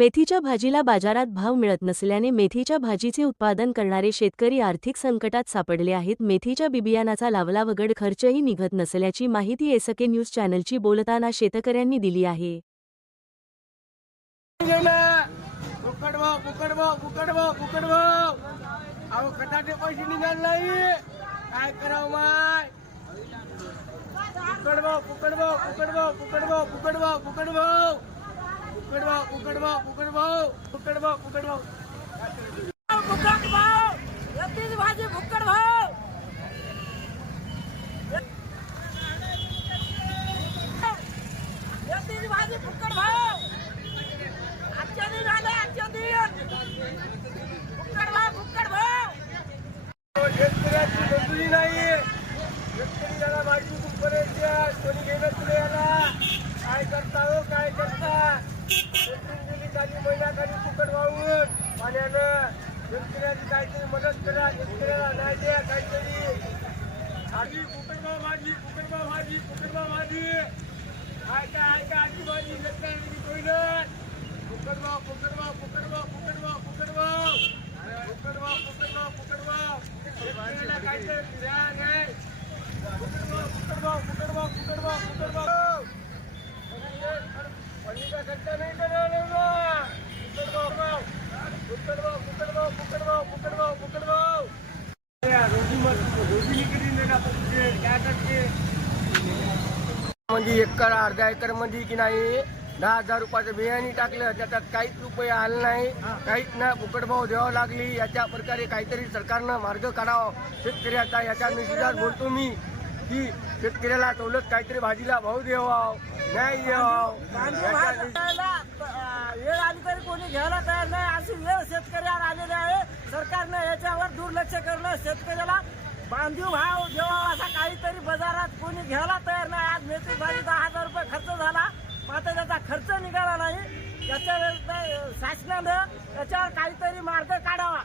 मेथीच्या भाजीला बाजारात भाव मिळत नसल्याने मेथीच्या भाजीचे उत्पादन करणारे शेतकरी आर्थिक संकटात सापडले आहेत। मेथीच्या बिबियाणाचा लावलावगड खर्चही निघत नसल्याची माहिती एसके न्यूज चॅनलची बोलताना शेतकऱ्यांनी दिली आहे। काय करता हो काय करता काही महिन्याखाली फुकट वाहून पाण्यानं शेतकऱ्याची काहीतरी मदत करा, शेतकऱ्याला नाही द्या काहीतरी। भाजी फुकट भाव, भाजी फुकट भाव, भाजी फुकट भाव, भाजी ऐका ऐका आजी भाजी शेतकऱ्यांची कोयनच फुकट भाव, फुकट भाव, फुकट भाव, फुकट भाव, फुकट भाव, फुकट भाव, फुकट भाव, फुकट भाव, शेतकऱ्याला काहीतरी द्या नाही। फुकट भाव, फुकट भाव, फुकट भाव, फुकट भाव, फुकट भाव पाणी का खर्चा नाही करायला। फुकट भाव भाव, फुकट भाव, फुकट भाव, फुकट भाव, फुकट भाव, फुकट भाव रोजी किती देणार तुझे काय करते म्हणजे एकर अर्धा एकर मध्ये की नाही 10,000 रुपयाचं बियाणे टाकलं, त्याच्यात काहीच रुपये आले नाही, काहीच ना फुकट भाव द्यावं लागली। याच्या प्रकारे काहीतरी सरकारनं मार्ग काढावा शेतकऱ्याचा। याच्या निषेधात बोलतो मी की शेतकऱ्याला सवलत काहीतरी भाजीला भाव द्यावा, नाही द्यावा। वेळ आली तरी कोणी घ्यायला तयार नाही, अशी वेळ शेतकऱ्यावर आलेली आहे। सरकारनं याच्यावर दुर्लक्ष करणं, शेतकऱ्याला बांधीव भाव द्यावा असा काहीतरी बाजारात कोणी घ्यायला तयार नाही। आज मेथी भाजी 10,000 रुपये खर्च झाला, मात्र त्याचा खर्च निघाला नाही। त्याच्या शासनानं त्याच्यावर काहीतरी मार्ग काढावा।